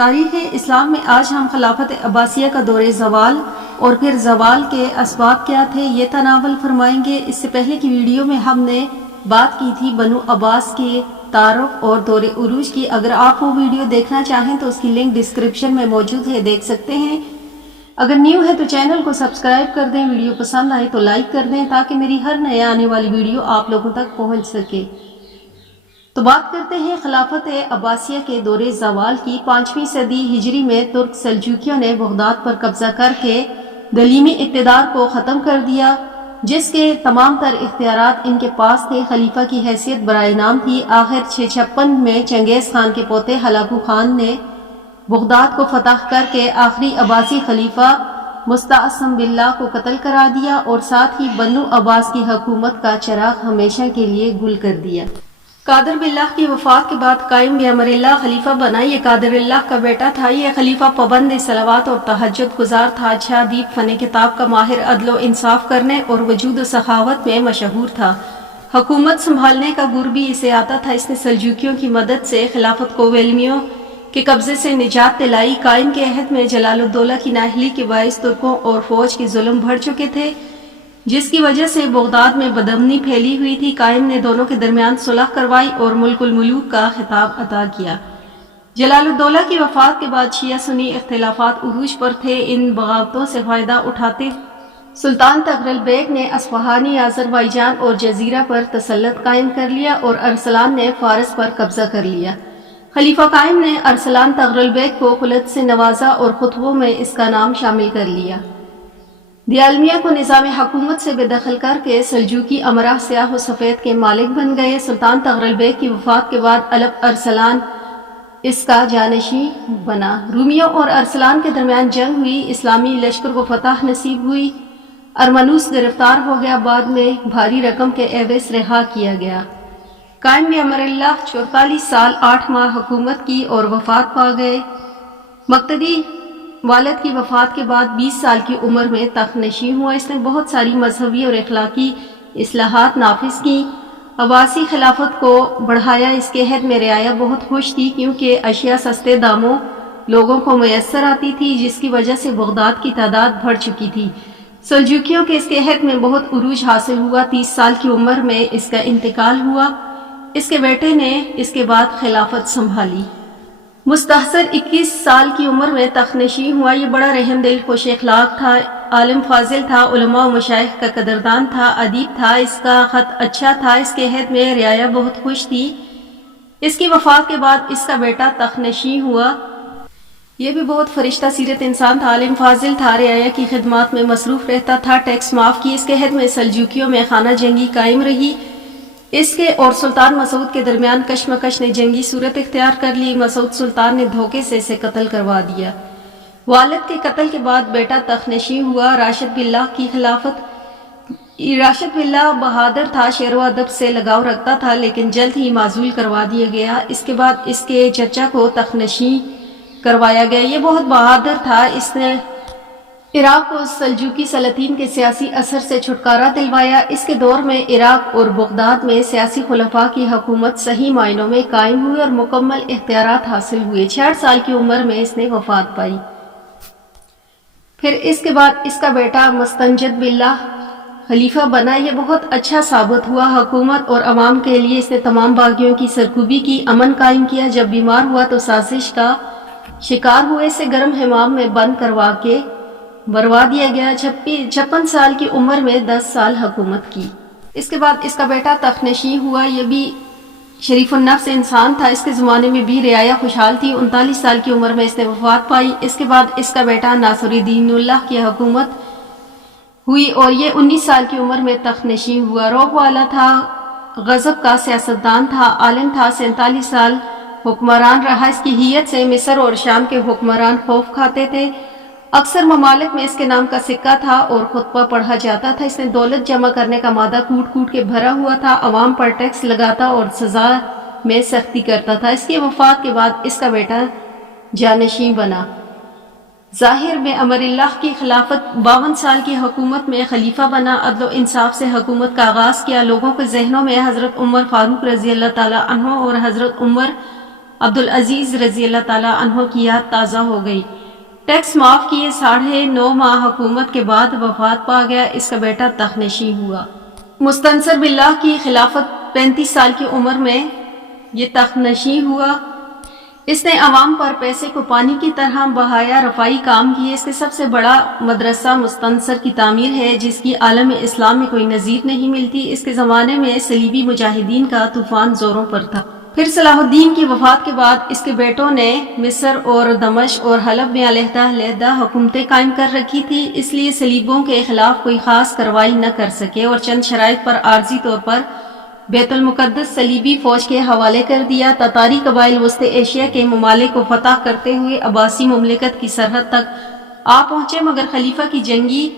تاریخ اسلام میں آج ہم خلافت عباسیہ کا دور زوال اور پھر زوال کے اسباب کیا تھے یہ تناول فرمائیں گے۔ اس سے پہلے کی ویڈیو میں ہم نے بات کی تھی بنو عباس کے تعارف اور دور عروج کی۔ اگر آپ وہ ویڈیو دیکھنا چاہیں تو اس کی لنک ڈسکرپشن میں موجود ہے، دیکھ سکتے ہیں۔ اگر نیو ہے تو چینل کو سبسکرائب کر دیں، ویڈیو پسند آئے تو لائک کر دیں تاکہ میری ہر نئے آنے والی ویڈیو آپ لوگوں تک پہنچ سکے۔ تو بات کرتے ہیں خلافت عباسیہ کے دور زوال کی۔ 5ویں صدی ہجری میں ترک سلجوکیوں نے بغداد پر قبضہ کر کے گلیمی اقتدار کو ختم کر دیا، جس کے تمام تر اختیارات ان کے پاس تھے۔ خلیفہ کی حیثیت برائے نام تھی۔ آخر 656 میں چنگیز خان کے پوتے ہلاکو خان نے بغداد کو فتح کر کے آخری عباسی خلیفہ مستعصم باللہ کو قتل کرا دیا اور ساتھ ہی بنو عباس کی حکومت کا چراغ ہمیشہ کے لیے گل کر دیا۔ قادر باللہ کی وفات کے بعد قائم بامر اللہ خلیفہ بنا۔ یہ قادر اللہ کا بیٹا تھا۔ یہ خلیفہ پابند صلوات اور تہجد گزار تھا۔ اچھا ادیب، فن کتاب کا ماہر، عدل و انصاف کرنے اور وجود و سخاوت میں مشہور تھا۔ حکومت سنبھالنے کا گر بھی اسے آتا تھا۔ اس نے سلجوکیوں کی مدد سے خلافت کو ویلمیوں کے قبضے سے نجات دلائی۔ قائم کے عہد میں جلال الدولہ کی نااہلی کے باعث ترکوں اور فوج کے ظلم بڑھ چکے تھے، جس کی وجہ سے بغداد میں بدامنی پھیلی ہوئی تھی۔ قائم نے دونوں کے درمیان صلح کروائی اور ملک الملوک کا خطاب عطا کیا۔ جلال الدولہ کی وفات کے بعد شیعہ سنی اختلافات عروج پر تھے۔ ان بغاوتوں سے فائدہ اٹھاتے سلطان تغرل بیگ نے اصفہانی، آذربائیجان اور جزیرہ پر تسلط قائم کر لیا اور ارسلان نے فارس پر قبضہ کر لیا۔ خلیفہ قائم نے ارسلان تغرل بیگ کو خلد سے نوازا اور خطبوں میں اس کا نام شامل کر لیا۔ دیالمیہ کو نظام حکومت سے بے دخل کر کے سلجوکی امراء سیاہ و سفید کے مالک بن گئے۔ سلطان تغرل بیگ کی وفات کے بعد الپ ارسلان اس کا جانشین بنا۔ رومیوں اور ارسلان کے درمیان جنگ ہوئی، اسلامی لشکر کو فتح نصیب ہوئی۔ ارمنوس گرفتار ہو گیا، بعد میں بھاری رقم کے عوض رہا کیا گیا۔ قائم بامر اللہ 44 سال 8 ماہ حکومت کی اور وفات پا گئے۔ مقتدی والد کی وفات کے بعد 20 سال کی عمر میں تخت نشین ہوا۔ اس نے بہت ساری مذہبی اور اخلاقی اصلاحات نافذ کی، عباسی خلافت کو بڑھایا۔ اس کے عہد میں رعایا بہت خوش تھی کیونکہ اشیاء سستے داموں لوگوں کو میسر آتی تھی، جس کی وجہ سے بغداد کی تعداد بڑھ چکی تھی۔ سلجوکیوں کے اس کے عہد میں بہت عروج حاصل ہوا۔ 30 سال کی عمر میں اس کا انتقال ہوا۔ اس کے بیٹے نے اس کے بعد خلافت سنبھالی۔ مستحصر 21 سال کی عمر میں تخت نشین ہوا۔ یہ بڑا رحم دل، خوش اخلاق تھا، عالم فاضل تھا، علماء و مشائخ کا قدردان تھا، ادیب تھا، اس کا خط اچھا تھا۔ اس کے عہد میں رعایا بہت خوش تھی۔ اس کی وفات کے بعد اس کا بیٹا تخت نشین ہوا۔ یہ بھی بہت فرشتہ سیرت انسان تھا، عالم فاضل تھا، رعایا کی خدمات میں مصروف رہتا تھا، ٹیکس معاف کی۔ اس کے عہد میں سلجوکیوں میں خانہ جنگی قائم رہی۔ اس کے اور سلطان مسعود کے درمیان کشمکش نے جنگی صورت اختیار کر لی۔ مسعود سلطان نے دھوکے سے اسے قتل کروا دیا۔ والد کے قتل کے بعد بیٹا تخت نشین ہوا۔ راشد باللہ کی خلافت۔ راشد باللہ بہادر تھا، شعر و ادب سے لگاؤ رکھتا تھا، لیکن جلد ہی معزول کروا دیا گیا۔ اس کے بعد اس کے چچا کو تخت نشین کروایا گیا۔ یہ بہت بہادر تھا، اس نے عراق کو سلجوکی سلاطین کے سیاسی اثر سے چھٹکارا دلوایا۔ اس کے دور میں عراق اور بغداد میں سیاسی خلفاء کی حکومت صحیح معنوں میں قائم ہوئی اور مکمل اختیارات حاصل ہوئے۔ 66 سال کی عمر میں اس نے وفات پائی۔ پھر اس کے بعد اس کا بیٹا مستنجد باللہ خلیفہ بنا۔ یہ بہت اچھا ثابت ہوا۔ حکومت اور عوام کے لیے اس نے تمام باغیوں کی سرکوبی کی، امن قائم کیا۔ جب بیمار ہوا تو سازش کا شکار ہوئے، اسے گرم حمام میں بند کروا کے مروا دیا گیا۔ 56 سال کی عمر میں 10 سال حکومت کی۔ اس کے بعد اس کا بیٹا تخت نشین ہوا۔ یہ بھی شریف النفس انسان تھا، اس کے زمانے میں بھی رعایا خوشحال تھی۔ 39 سال کی عمر میں اس نے وفات پائی۔ اس کے بعد اس کا بیٹا ناصر الدین اللہ کی حکومت ہوئی اور یہ 19 سال کی عمر میں تخت نشین ہوا۔ رعب والا تھا، غضب کا سیاستدان تھا، عالم تھا، 47 سال حکمران رہا۔ اس کی حیت سے مصر اور شام کے حکمران خوف کھاتے تھے۔ اکثر ممالک میں اس کے نام کا سکہ تھا اور خطبہ پڑھا جاتا تھا۔ اس نے دولت جمع کرنے کا مادہ کوٹ کوٹ کے بھرا ہوا تھا، عوام پر ٹیکس لگاتا اور سزا میں سختی کرتا تھا۔ اس کی وفات کے بعد اس کا بیٹا جانشین بنا۔ ظاہر بامر اللہ کی خلافت 52 سال کی حکومت میں خلیفہ بنا، عدل و انصاف سے حکومت کا آغاز کیا۔ لوگوں کے ذہنوں میں حضرت عمر فاروق رضی اللہ تعالی عنہ اور حضرت عمر عبدالعزیز رضی اللہ تعالیٰ عنہ کی یاد تازہ ہو گئی۔ ٹیکس معاف کیے 9.5 ماہ حکومت کے بعد وفات پا گیا، اس کا بیٹا تخت نشین ہوا۔ مستنصر باللہ کی خلافت 35 سال کی عمر میں یہ تخت نشین ہوا۔ اس نے عوام پر پیسے کو پانی کی طرح بہایا، رفائی کام کیے۔ اس کے سب سے بڑا مدرسہ مستنصر کی تعمیر ہے، جس کی عالم اسلام میں کوئی نظیر نہیں ملتی۔ اس کے زمانے میں صلیبی مجاہدین کا طوفان زوروں پر تھا۔ پھر صلاح الدین کی وفات کے بعد اس کے بیٹوں نے مصر اور دمشق اور حلب میں علیحدہ حکومتیں قائم کر رکھی تھی، اس لیے صلیبوں کے خلاف کوئی خاص کارروائی نہ کر سکے اور چند شرائط پر عارضی طور پر بیت المقدس صلیبی فوج کے حوالے کر دیا۔ تاتاری قبائل وسطی ایشیا کے ممالک کو فتح کرتے ہوئے عباسی مملکت کی سرحد تک آ پہنچے، مگر خلیفہ کی جنگی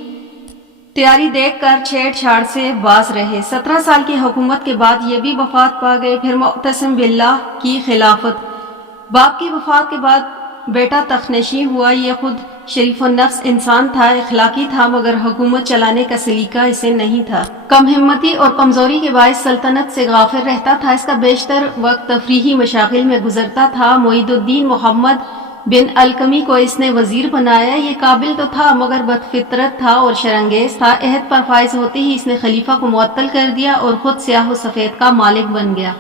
تیاری دیکھ کر چھیڑ چھاڑ سے باز رہے۔ 17 سال کی حکومت کے بعد یہ بھی وفات پا گئے۔ پھر معتصم باللہ کی خلافت، باپ کی وفات کے بعد بیٹا تخت نشین ہوا۔ یہ خود شریف النفس انسان تھا، اخلاقی تھا، مگر حکومت چلانے کا سلیقہ اسے نہیں تھا۔ کم ہمتی اور کمزوری کے باعث سلطنت سے غافل رہتا تھا، اس کا بیشتر وقت تفریحی مشاغل میں گزرتا تھا۔ معید الدین محمد بن القمی کو اس نے وزیر بنایا۔ یہ قابل تو تھا مگر بد فطرت تھا اور شرانگیز تھا۔ عہد پر فائز ہوتے ہی اس نے خلیفہ کو معطل کر دیا اور خود سیاہ و سفید کا مالک بن گیا۔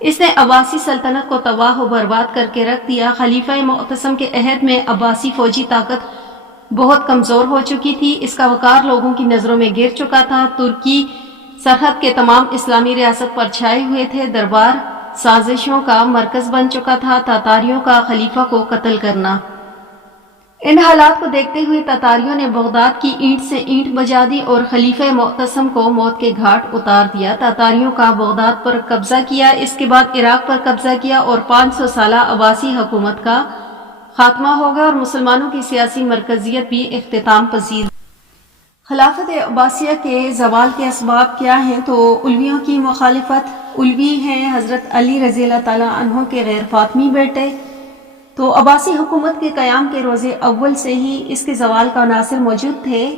اس نے عباسی سلطنت کو تباہ و برباد کر کے رکھ دیا۔ خلیفہ معتصم کے عہد میں عباسی فوجی طاقت بہت کمزور ہو چکی تھی، اس کا وقار لوگوں کی نظروں میں گر چکا تھا۔ ترکی سرحد کے تمام اسلامی ریاست پر چھائے ہوئے تھے، دربار سازشوں کا مرکز بن چکا تھا۔ تاتاریوں کا خلیفہ کو قتل کرنا۔ ان حالات کو دیکھتے ہوئے تاتاریوں نے بغداد کی اینٹ سے اینٹ بجا دی اور خلیفہ معتصم کو موت کے گھاٹ اتار دیا۔ تاتاریوں کا بغداد پر قبضہ کیا، اس کے بعد عراق پر قبضہ کیا اور 500 سالہ عباسی حکومت کا خاتمہ ہو گیا اور مسلمانوں کی سیاسی مرکزیت بھی اختتام پذیر۔ خلافت عباسیہ کے زوال کے اسباب کیا ہیں؟ تو علویوں کی مخالفت۔ علوی ہیں حضرت علی رضی اللہ تعالیٰ عنہ کے غیر فاطمی بیٹے۔ تو عباسی حکومت کے قیام کے روز اول سے ہی اس کے زوال کا عناصر موجود تھے۔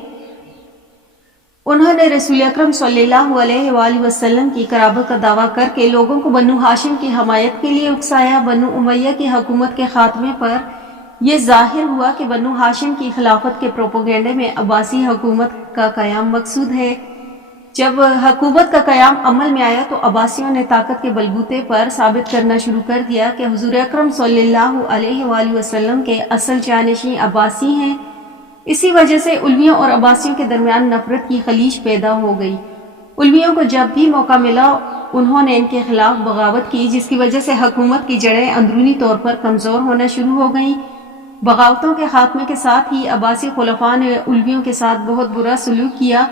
انہوں نے رسول اکرم صلی اللہ علیہ وآلہ وسلم کی قرابت کا دعویٰ کر کے لوگوں کو بنو ہاشم کی حمایت کے لیے اکسایا۔ بنو امیہ کی حکومت کے خاتمے پر یہ ظاہر ہوا کہ بنو ہاشم کی خلافت کے پروپیگنڈے میں عباسی حکومت کا قیام مقصود ہے۔ جب حکومت کا قیام عمل میں آیا تو عباسیوں نے طاقت کے بلبوتے پر ثابت کرنا شروع کر دیا کہ حضور اکرم صلی اللہ علیہ وآلہ وسلم کے اصل جانشین عباسی ہیں۔ اسی وجہ سے علویوں اور عباسیوں کے درمیان نفرت کی خلیج پیدا ہو گئی۔ علویوں کو جب بھی موقع ملا انہوں نے ان کے خلاف بغاوت کی، جس کی وجہ سے حکومت کی جڑیں اندرونی طور پر کمزور ہونا شروع ہو گئیں۔ بغاوتوں کے خاتمے کے ساتھ ہی عباسی خلفاء نے علویوں کے ساتھ بہت برا سلوک کیا۔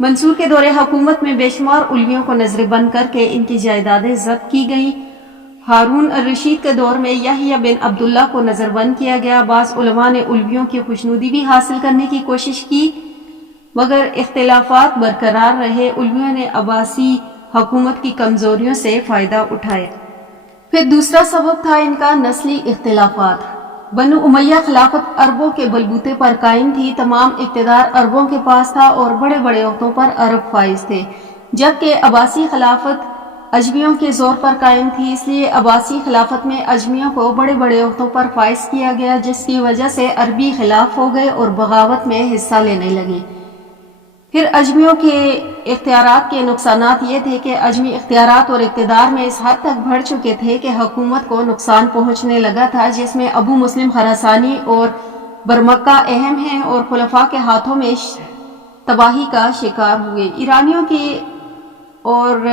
منصور کے دور حکومت میں بے شمار علویوں کو نظر بند کر کے ان کی جائیدادیں ضبط کی گئیں۔ ہارون الرشید کے دور میں یحییٰ بن عبداللہ کو نظر بند کیا گیا۔ بعض علماء نے علویوں کی خوشنودی بھی حاصل کرنے کی کوشش کی مگر اختلافات برقرار رہے۔ علویوں نے عباسی حکومت کی کمزوریوں سے فائدہ اٹھایا۔ پھر دوسرا سبب تھا ان کا نسلی اختلافات۔ بنو امیہ خلافت عربوں کے بلبوتے پر قائم تھی، تمام اقتدار عربوں کے پاس تھا اور بڑے بڑے عہدوں پر عرب فائز تھے، جبکہ عباسی خلافت اجمیوں کے زور پر قائم تھی۔ اس لیے عباسی خلافت میں اجمیوں کو بڑے بڑے عہدوں پر فائز کیا گیا، جس کی وجہ سے عربی خلاف ہو گئے اور بغاوت میں حصہ لینے لگے۔ پھر اجمیوں کے اختیارات کے نقصانات یہ تھے کہ اجمی اختیارات اور اقتدار میں اس حد تک بڑھ چکے تھے کہ حکومت کو نقصان پہنچنے لگا تھا، جس میں ابو مسلم خراسانی اور برمکہ اہم ہیں اور خلفاء کے ہاتھوں میں تباہی کا شکار ہوئے۔ ایرانیوں کے اور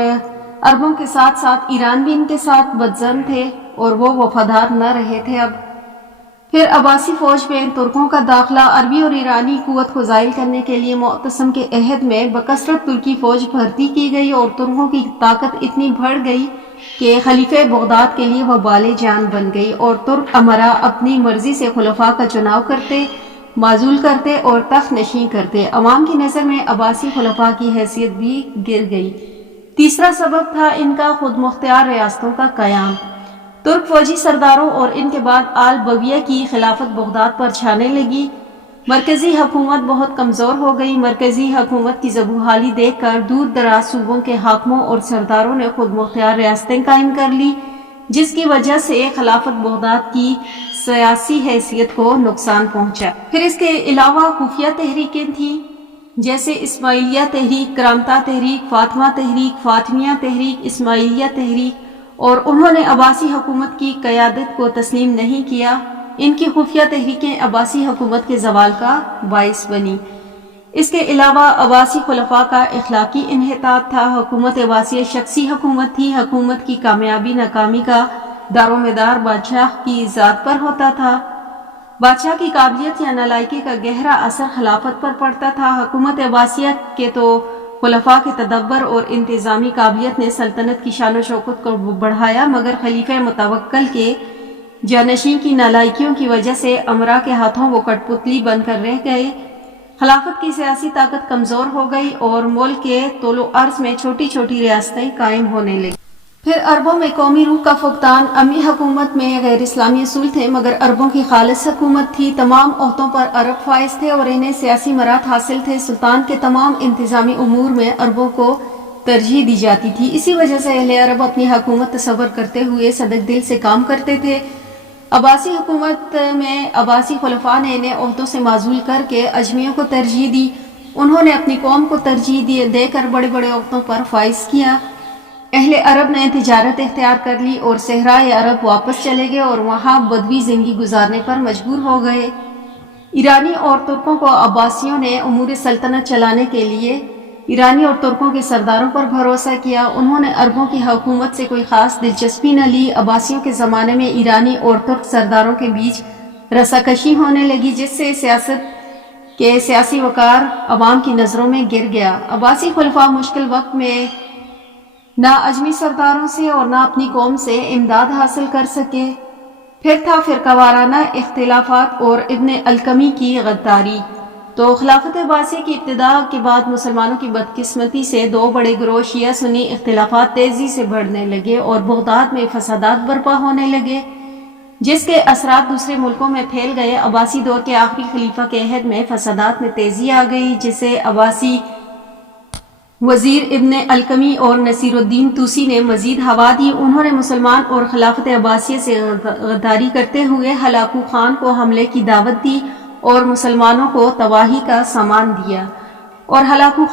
عربوں کے ساتھ ساتھ ایران بھی ان کے ساتھ بدظن تھے اور وہ وفادار نہ رہے تھے۔ اب پھر عباسی فوج میں ترکوں کا داخلہ، عربی اور ایرانی قوت کو زائل کرنے کے لیے معتصم کے عہد میں بکثرت ترکی فوج بھرتی کی گئی اور ترکوں کی طاقت اتنی بڑھ گئی کہ خلیفہ بغداد کے لیے وہ بال جان بن گئی اور ترک امراء اپنی مرضی سے خلفاء کا چناؤ کرتے، معزول کرتے اور تخت نشین کرتے۔ عوام کی نظر میں عباسی خلفاء کی حیثیت بھی گر گئی۔ تیسرا سبب تھا ان کا خود مختار ریاستوں کا قیام۔ ترک فوجی سرداروں اور ان کے بعد آل بویہ کی خلافت بغداد پر چھانے لگی۔ مرکزی حکومت بہت کمزور ہو گئی۔ مرکزی حکومت کی زبوں دیکھ کر دور دراز صوبوں کے حاکموں اور سرداروں نے خود مختار ریاستیں قائم کر لی۔ جس کی وجہ سے خلافت بغداد کی سیاسی حیثیت کو نقصان پہنچا۔ پھر اس کے علاوہ خفیہ تحریکیں تھیں جیسے اسماعیلیہ تحریک، کرامتہ تحریک، فاطمہ تحریک، فاطمیہ تحریک، اسماعیلیہ تحریک، اور انہوں نے عباسی حکومت کی قیادت کو تسلیم نہیں کیا۔ ان کی خفیہ تحریکیں عباسی حکومت کے زوال کا باعث بنی۔ اس کے علاوہ عباسی خلفاء کا اخلاقی انحطاط تھا۔ حکومت عباسیہ شخصی حکومت تھی۔ حکومت کی کامیابی ناکامی کا دار و مدار بادشاہ کی ذات پر ہوتا تھا۔ بادشاہ کی قابلیت یا نالائکی کا گہرا اثر خلافت پر پڑتا تھا۔ حکومت عباسیہ کے تو خلفاء کے تدبر اور انتظامی قابلیت نے سلطنت کی شان و شوکت کو بڑھایا، مگر خلیفہ متوکل کے جانشین کی نالائکیوں کی وجہ سے امراء کے ہاتھوں وہ کٹ پتلی بن کر رہ گئے۔ خلافت کی سیاسی طاقت کمزور ہو گئی اور ملک کے طول و عرض میں چھوٹی چھوٹی ریاستیں قائم ہونے لگیں۔ پھر عربوں میں قومی روح کا فقدان۔ امی حکومت میں غیر اسلامی اصول تھے مگر عربوں کی خالص حکومت تھی۔ تمام عہدوں پر عرب فائز تھے اور انہیں سیاسی مراد حاصل تھے۔ سلطان کے تمام انتظامی امور میں عربوں کو ترجیح دی جاتی تھی۔ اسی وجہ سے اہل عرب اپنی حکومت تصور کرتے ہوئے صدق دل سے کام کرتے تھے۔ عباسی حکومت میں عباسی خلفاء نے انہیں عہدوں سے معزول کر کے اجمیوں کو ترجیح دی۔ انہوں نے اپنی قوم کو ترجیح دے کر بڑے بڑے عہدوں پر فائز کیا۔ اہل عرب نے تجارت اختیار کر لی اور صحرائے عرب واپس چلے گئے اور وہاں بدوی زندگی گزارنے پر مجبور ہو گئے۔ ایرانی اور ترکوں کو عباسیوں نے امور سلطنت چلانے کے لیے ایرانی اور ترکوں کے سرداروں پر بھروسہ کیا۔ انہوں نے عربوں کی حکومت سے کوئی خاص دلچسپی نہ لی۔ عباسیوں کے زمانے میں ایرانی اور ترک سرداروں کے بیچ رساکشی ہونے لگی جس سے سیاست کے سیاسی وقار عوام کی نظروں میں گر گیا۔ عباسی خلفاء مشکل وقت میں نہ اجمی سرداروں سے اور نہ اپنی قوم سے امداد حاصل کر سکے۔ پھر تھا فرقہ وارانہ اختلافات اور ابن القمی کی غداری۔ تو خلافت عباسیہ کی ابتدا کے بعد مسلمانوں کی بدقسمتی سے دو بڑے گروہ شیعہ سنی اختلافات تیزی سے بڑھنے لگے اور بغداد میں فسادات برپا ہونے لگے جس کے اثرات دوسرے ملکوں میں پھیل گئے۔ عباسی دور کے آخری خلیفہ کے عہد میں فسادات میں تیزی آ گئی جسے عباسی وزیر ابن القمی اور نصیر الدین طوسی نے مزید ہوا دی۔ انہوں نے مسلمان اور خلافت عباسیہ سے غداری کرتے ہوئے ہلاکو خان کو حملے کی دعوت دی اور مسلمانوں کو تباہی کا سامان دیا اور ہلاکو